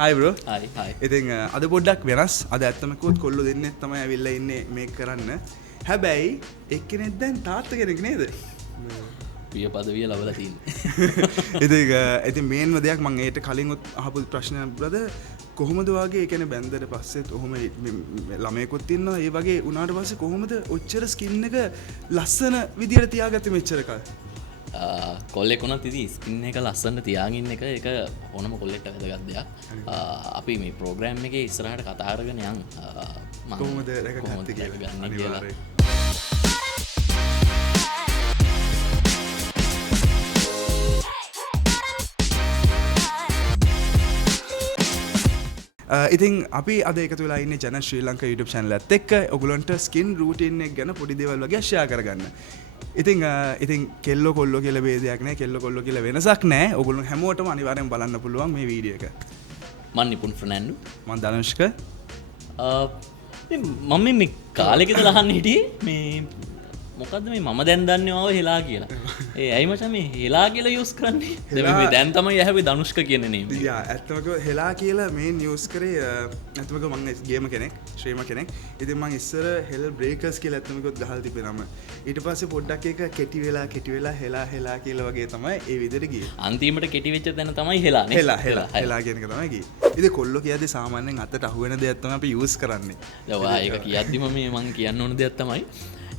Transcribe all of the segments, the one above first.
හයි bro. හයි. ඉතින් අද පොඩ්ඩක් වෙනස්. අද ඇත්තම කිව්වොත් කොල්ලෝ දෙන්නෙක් තමයි ඇවිල්ලා ඉන්නේ මේක කරන්න. හැබැයි එක්කෙනෙක් දැන් තාත්තා කෙනෙක් නේද? පිය පදවිය ලබලා තියෙන්නේ. ඉතින් මේන්ම දෙයක් මම ඒට කලින් අහපු ප්‍රශ්නයක් බ්‍රදර් කොහොමද වාගේ ඒ කියන්නේ බැන්දට පස්සෙත් ඔහොම ළමයෙකුත් ඉන්නවා ඒ වගේ උනාට පස්සේ කොහොමද ඔච්චර ස්කින් එක ලස්සන විදියට තියාගත්තේ මෙච්චර කල්? කොල්ලෙක් වුණත් ඉතින් ස්කින් එක ලස්සනට තියාගෙන ඉන්න එක ඒක ඕනම කොල්ලෙක්ට වැදගත් දෙයක්. අපි මේ ප්‍රෝග්‍රෑම් එකේ ඉස්සරහට කතා කරගෙන යන් කොහොමද රැකගත්තේ කියලා. ඉතින් අපි අද එකතු වෙලා ඉන්නේ ජන ශ්‍රී ලංකා YouTube channel එකත් එක්ක ඔයගොල්ලන්ට ස්කින් රූටින් එක ගැන පොඩි දේවල් වගේ ෂෙයා කරගන්න. ඉතින් කෙල්ලෝ කොල්ලෝ කියලා ભેදයක් නැහැ, කෙල්ලෝ කොල්ලෝ කියලා වෙනසක් නැහැ. ඔයගොල්ලෝ හැමෝටම අනිවාර්යෙන් බලන්න පුළුවන් මේ වීඩියෝ එක. මම නිපුන් ෆර්නෑන්ඩෝ. මම ධනුෂ්ක. මම මේ කාලෙකද ලහන්න හිටියේ මේ මොකද්ද මේ මම දැන් දන්නේ ආව හෙලා කියලා. ඇයි මචං මේ හෙලා කියලා යූස් කරන්නේ? මේ දැන් තමයි ඇහැවේ ධනුෂ්ක කියන නේම. යා ඇත්තම හෙලා කියලා මේ යූස් කරේ ඇත්තම මම ගේම කෙනෙක්, ශ්‍රීම කෙනෙක්. ඉතින් මම ඉස්සර හෙල් බ්‍රේකර්ස් කියලා ඇත්තම ගහලා තිබේ නම. ඊට පස්සේ පොඩ්ඩක් එක කෙටි වෙලා හෙලා කියලා වගේ තමයි ඒ විදිහට ගියේ. අන්තිමට කෙටි වෙච්ච තැන තමයි හෙලා නේ. හෙලා කියන එක තමයි ගියේ. ඉතින් කොල්ලෝ කියද්දි සාමාන්‍යයෙන් අතට අහු වෙන දෙයක් තමයි අපි යූස් කරන්නේ. ඒක කියද්දිම මම කියන්න ඕන දෙයක් තමයි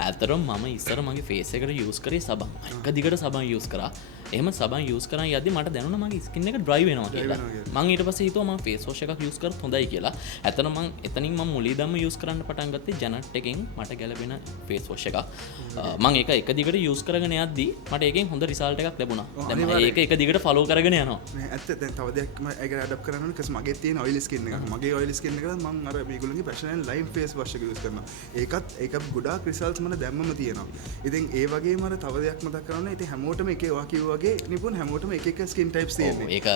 ඇතරම් මම ඉස්සර මගේ ෆේස් එකට යූස් කරේ සබන්. එක දිගට සබන් යූස් කරා. එහෙම සබන් යූස් කරන් යද්දි මට දැනුණා මගේ ස්කින් එක ඩ්‍රයි වෙනවා කියලා. මම ඊට පස්සේ හිතුවා මම ෆේස් වොෂ් එකක් යූස් කරත් හොඳයි කියලා. ඇත්තටම මම එතනින් මම මුලින්දම යූස් කරන්න පටන් ගත්තේ ජනට් එකෙන් මට ගැලපෙන ෆේස් වොෂ් එකක්. මම ඒක එක දිගට යූස් කරගෙන යද්දි මට ඒකෙන් හොඳ රිසල්ට් එකක් ලැබුණා. දැන් මම ඒක එක දිගට ෆලෝ කරගෙන යනවා. මේ ඇත්ත දැන් තව දෙයක් මම ඒක ඇඩප් කරන්න ඕනේ. කස් මගේ තියෙන ඔයිලි ස්කින් එකක්. මගේ ඔයිලි ස්කින් එකකට මම අර මේගොල්ලන්ගේ පැෂනල් ලයිම් ෆේස් වොෂ් එක යූස් කරනවා. ඒක ගොඩාක් රිසල්ට්ස් මට දැම්මම තියෙනවා. ඉතින් ඒ වගේම අර තව දෙයක් මතක් කරන්න. ඉතින් හැමෝටම එකේ වා කිව්වා වගේ නිපුන් හැමෝටම එක එක ස්කින් ටයිප්ස් තියෙනවා. ඒක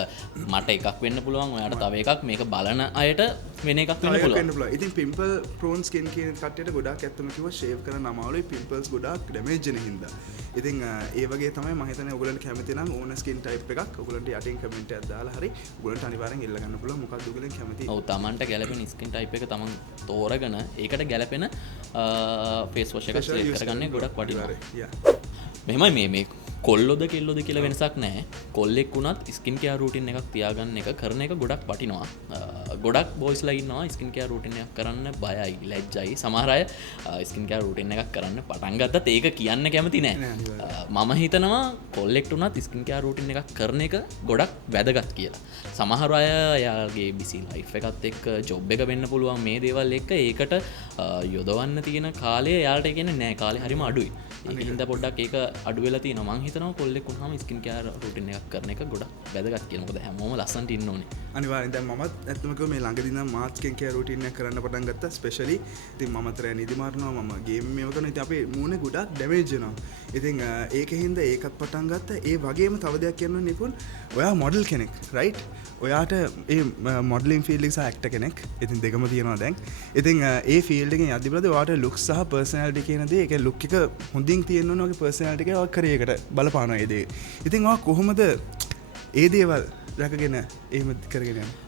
මට එකක් වෙන්න පුළුවන්. ඔයාට තව එකක් මේක බලන අයට වෙන එකක් වෙන්න පුළුවන්. ඉතින් පිම්පල් ප්‍රෝන් ස්කින් කියන කට්ටියට ගොඩාක් ඇත්තම කිව්වා ෂේව් කරන්න අමාරුයි. පිම්පල්ස් ගොඩාක් ඩැමේජ් වෙන හින්දා. ඉතින් ඒ වගේ තමයි මම හිතන්නේ ඔයගොල්ලන්ට කැමති නම් ඕන ස්කින් ටයිප් එකක් ඔයගොල්ලන්ට යටින් කමෙන්ට් එකක් දාලා හරි ඔයගොල්ලන්ට අනිවාර්යෙන් එල්ල ගන්න පුළුවන්. මොකක්ද ඔයගොල්ලන් කැමති? ඔව් තමන්ට ගැලපෙන ස්කින් ටයිප් එක තමන් තෝරගෙන ඒකට ගැලපෙන ෆේස් වොෂ් එකක් සිලෙක්ට් කරගන්නේ ගොඩක් වටිනවා. මෙහෙමයි මේ කොල්ලොද කෙල්ලොද කියලා වෙනසක් නැහැ. කොල්ලෙක් වුණත් ස්කින් කෙයාර් රූටින් එකක් තියාගන්න එක කරන එක ගොඩක් වටිනවා. ගොඩක් බොයිස්ලා ඉන්නවා ස්කින් කෙයාර් රූටින් එකක් කරන්න බයයි, ලැජ්ජයි. සමහර අය ස්කින් කෙයාර් රූටින් එකක් කරන්න පටන් ගත්තත් ඒක කියන්න කැමති නැහැ. මම හිතනවා කොල්ලෙක්ට උනත් ස්කින් කෙයාර් රූටින් එකක් කරන එක ගොඩක් වැදගත් කියලා. සමහර අය එයාගේ බිසි ලයිෆ් එකත් එක්ක ජොබ් එක වෙන්න පුළුවන් මේ දේවල් එක්ක ඒකට යොදවන්න තියෙන කාලය එයාලට කියන්නේ නැහැ. කාලේ හරිම අඩුයි. ඒක හින්දා පොඩ්ඩක් ඒක අඩු වෙලා තියෙනවා. මං හිතනවා කොල්ලෙක් වුණාම ස්කින් කෙයාර් රූටින් එකක් කරන එක ගොඩක් වැදගත් කියලා. මොකද හැමෝම ලස්සනට ඉන්න ඕනේ. අනිවාර්යෙන් දැන් මමත් ඇත්තම කිව්ව මේ ළඟදී නම් මාත් ස්කින් කෙයාර් රූටින් එකක් කරන්න පටන් ගත්තා. ස්පෙෂලි ඉතින් මම තරය නිදි මාරනවා මම ගේම් මේව කරනවා. ඉතින් අපේ මූණේ ගොඩක් ඩැමේජ් වෙනවා. ඉතින් ඒකින්ද ඒකත් පටන් ගත්තා. ඒ වගේම තව දෙයක් කියන්න නිපුන් ඔයා මොඩල් කෙනෙක් රයිට්? ඔයාට ඒ මොඩලින් ෆීල්ඩ් එක සහ ඇක්ටර් කෙනෙක්. ඉතින් දෙකම තියෙනවා දැන්. ඉතින් ඒ ෆීල්ඩ් එකෙන් යද්දි බලද්දි ඔයාට ලුක් සහ පර්සනැලිටි කියන දේ ඒක ලුක් එක හොඳින් තියෙන්න ඕන වගේ පර්සනැලිටි එක ඔයා කරේකට බලපානවා ඒ දේ. ඉතින් ඔයා කොහොමද ඒ දේවල් රැකගෙන එහෙම කරගෙන යන්නේ?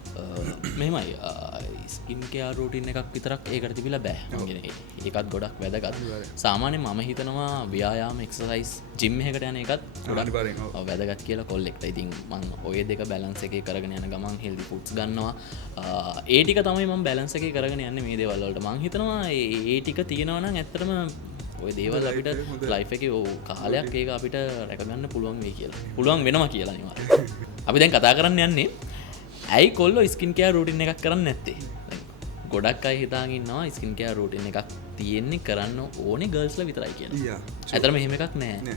මෙහෙමයි ස්කින් කෙයාර් රූටින් එකක් විතරක් ඒකට තිබිලා බෑ. ඒකත් ගොඩක් වැදගත්. සාමාන්‍යයෙන් මම හිතනවා ව්‍යායාම එක්සර්සයිස් ජිම් එකකට යන එකත් ගොඩක් වැදගත් කියලා කොල්ලෙක්ට. ඉතින් මම ඔය දෙක බැලන්ස් එකේ කරගෙන යන ගමන් හෙල්දි ෆුඩ්ස් ගන්නවා. ඒ ටික තමයි මම බැලන්ස් එකේ කරගෙන යන්නේ මේ දේවල් වලට. මම හිතනවා ඒ ටික තියෙනවා නම් ඇත්තටම ඔය දේවල් අපිට ලයිෆ් එකේ කාලයක් ඒක අපිට රැකගන්න පුළුවන් වෙයි කියලා. පුළුවන් වෙනවා කියලා අනිවාර්යයෙන්. අපි දැන් කතා කරන්න යන්නේ ඇයි කොල්ලෝ ස්කින් කෙයාර් රූටින් එකක් කරන්නේ නැත්තේ? ගොඩක් අය හිතාගෙන ඉන්නවා ස්කින් කෙයාර් රූටින් එකක් තියෙන්නේ කරන්න ඕනේ ගර්ල්ස්ලා විතරයි කියලා. ඇත්තටම එහෙම එකක් නෑ.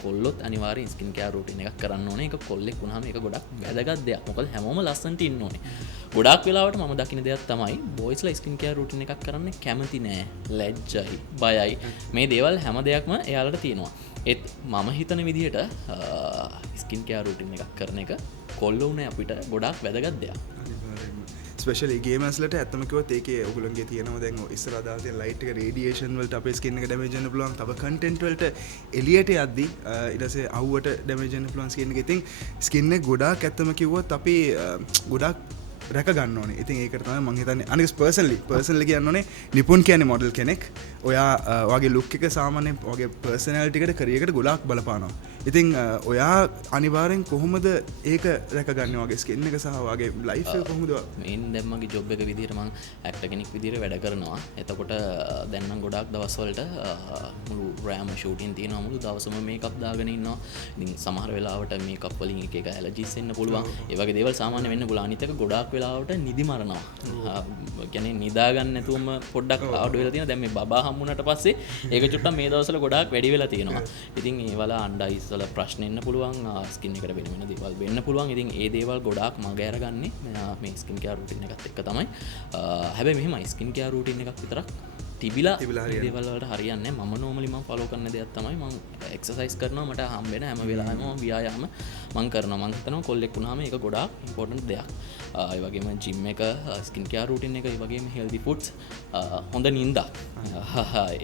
කොල්ලොත් අනිවාර්යෙන් ස්කින් කෙයාර් රූටින් එකක් කරන්න ඕනේ. ඒක කොල්ලෙක් වුණාම ඒක ගොඩක් වැදගත් දෙයක්. මොකද හැමෝම ලස්සනට ඉන්න ඕනේ. ගොඩාක් වෙලාවට මම දකින දෙයක් තමයි බොයිස්ලා ස්කින් කෙයාර් රූටින් එකක් කරන්න කැමති නෑ. ලැජ්ජයි, බයයි. මේ දේවල් හැම දෙයක්ම එයාලට තියෙනවා. ඒත් මම හිතන විදිහට ස්කින් කෙයාර් රූටින් එකක් කරන එක කොල්ලෝ උනේ අපිට ගොඩාක් වැදගත් දෙයක්. ස්පෙෂලි ගේමර්ස්ලට ඇත්තම කිව්වොත් ඒකේ ඔයගොල්ලන්ගේ තියෙනවා දැන් ඉස්සරහා දාලා තියෙන ලයිට් එක රේඩියේෂන් වලට අපේ ස්කින් එක ඩැමේජ් වෙන්න පුළුවන්. තව කන්ටෙන්ට් වලට එළියට යද්දි ඊට පස්සේ අවුවට ඩැමේජ් වෙන්න පුළුවන් ස්කින් එක. ඉතින් ස්කින් එක ගොඩාක් ඇත්තම කිව්වොත් අපි ගොඩාක් රැක ගන්න ඕනේ. ඉතින් ඒකට තමයි මම හිතන්නේ අනික පර්සනලි කියන්න ඕනේ නිපුන් කියන්නේ මොඩල් කෙනෙක්. ඔයා ඔයාගේ ලුක් එක සාමාන්‍යයෙන් ඔයාගේ පර්සනැලිටි එකට කැරියර් එකට ගොඩාක් බලපානවා. ඉතින් ඔයා අනිවාර්යෙන් කොහොමද ඒක රැකගන්නේ වගේ ස්කින් එක සහ ඔයාගේ ලයිෆ් එක කොහොමද? මේන් දැන් මගේ ජොබ් එක විදිහට මම ඇක්ටර් කෙනෙක් විදිහට වැඩ කරනවා. එතකොට දැන් නම් ගොඩාක් දවස්වලට මුළු රෑම ෂූටින් තියෙනවා, මුළු දවසම මේකප් දාගෙන ඉන්නවා. ඉතින් සමහර වෙලාවට මේකප් වලින් එක එක ඇලර්ජිස් එන්න පුළුවන්. ඒ වගේ දේවල් සාමාන්‍ය වෙන්න පුළුවන්. අනිත් එක ගොඩාක් වෙලාවට නිදි මරනවා. කියන්නේ නිදා ගන්න නැතුවම පොඩ්ඩක් ආඩු වෙලා තියෙනවා. දැන් මේ බබා හම්බුනට පස්සේ ඒක චුට්ටක් මේ දවස්වල ගොඩාක් වැඩි වෙලා තියෙනවා. ඉතින් ඒවල අණ්ඩයිස් වල ප්‍රශ්න එන්න පුළුවන්, ස්කින් එකට වෙන වෙන දේවල් වෙන්න පුළුවන්. ඉතින් ඒ දේවල් ගොඩාක් මග අරගන්නේ මේ ස්කින් කෙයාර් රූටින් එකත් එක්ක තමයි. හැබැයි මෙහෙමයි ස්කින් කෙයාර් රූටින් එකක් විතරක් තිබිලා දේවල් වලට හරියන්නේ නැහැ. මම නෝමලි මම ෆලෝ කරන දෙයක් තමයි මම එක්සර්සයිස් කරනවා. මට හම්බෙන හැම වෙලාවෙම මම ව්‍යායාම මම කරනවා. මම හිතනවා කොල්ලෙක් වුණාම ඒක ගොඩාක් ඉම්පෝටන්ට් දෙයක්. ඒ වගේම ජිම් එක, ස්කින් කෙයාර් රූටින් එක, ඒ වගේම හෙල්දි ෆුඩ්ස්, හොඳ නිින්දක්.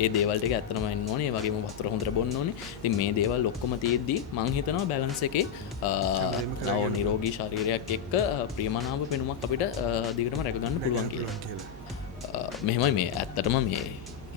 ඒ දේවල් ටික ඇත්තටම එන්න ඕනේ. ඒ වගේම වතුර හොඳට බොන්න ඕනේ. ඉතින් මේ දේවල් ඔක්කොම තියෙද්දි මම හිතනවා බැලන්ස් එකේ නිරෝගී ශරීරයක් එක්ක ප්‍රියමනාප පෙනුමක් අපිට දිගටම රැක ගන්න පුළුවන් කියලා. මෙහෙමයි මේ ඇත්තටම මේ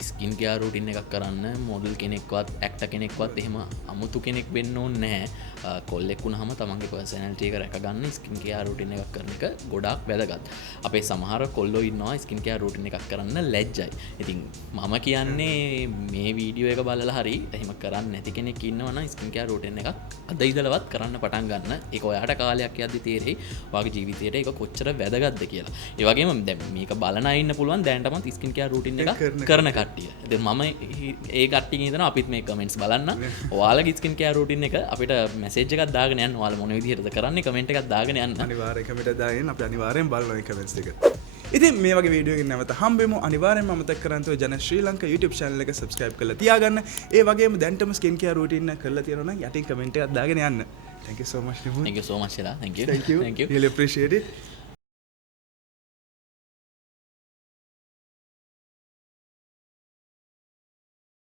ස්කින් කෙයාර් රූටින් එකක් කරන්න මොඩල් කෙනෙක්වත් ඇක්ටර් කෙනෙක්වත් එහෙම අමුතු කෙනෙක් වෙන්න ඕනේ නැහැ. කොල්ලෙක් වුණාම තමන්ගේ පර්සනැලිටි එක රැක ගන්න ස්කින් කෙයාර් රූටින් එකක් කරන එක ගොඩාක් වැදගත්. අපේ සමහර කොල්ලෝ ඉන්නවා ස්කින් කෙයාර් රූටින් එකක් කරන්න ලැජ්ජයි. ඉතින් මම කියන්නේ මේ වීඩියෝ එක බලලා හරි එහෙම කරන්නේ නැති කෙනෙක් ඉන්නවා නම් ස්කින් කෙයාර් රූටින් එකක් අද ඉඳලවත් කරන්න පටන් ගන්න. ඒක ඔයාට කාලයක් යද්දි තේරෙයි ඔයාගේ ජීවිතේට ඒක කොච්චර වැදගත්ද කියලා. ඒ වගේම දැන් මේක බලන අය ඉන්න පුළුවන් දැනටමත් ස්කින් කෙයාර් රූටින් එක කරන කට්ටිය. දැන් මම ඒ කට්ටිය හිතනවා අපිත් මේ කමෙන්ට්ස් බලන්න. ඔයාලගේ ස්කින් කෙයාර් රූටින් එක අපිට මැසේජ් එකක් දාගෙන යන්න. ඔයාලා මොන විදිහටද කරන්නේ කමෙන්ට් එකක් දාගෙන යන්න. අනිවාර්යෙන් කමෙන්ට් එකක් දාගෙන අපි අනිවාර්යෙන් බලනවා මේ කමෙන්ට්ස් ටික. ඉතින් මේ වගේ වීඩියෝ එකකින් නැවත හම්බෙමු. අනිවාර්යෙන්ම අමතක කරන්න ජන ශ්‍රී ලංකා YouTube channel එක subscribe කරලා තියාගන්න. ඒ වගේම දැන්ටම ස්කින් කෙයාර් රූටින් එක කරලා තියෙනවා නම් යටින් කමෙන්ට් එකක් දාගෙන යන්න. Thank you so much Nipun. Thank you so much Shila. Thank you. Thank you. Really appreciate it.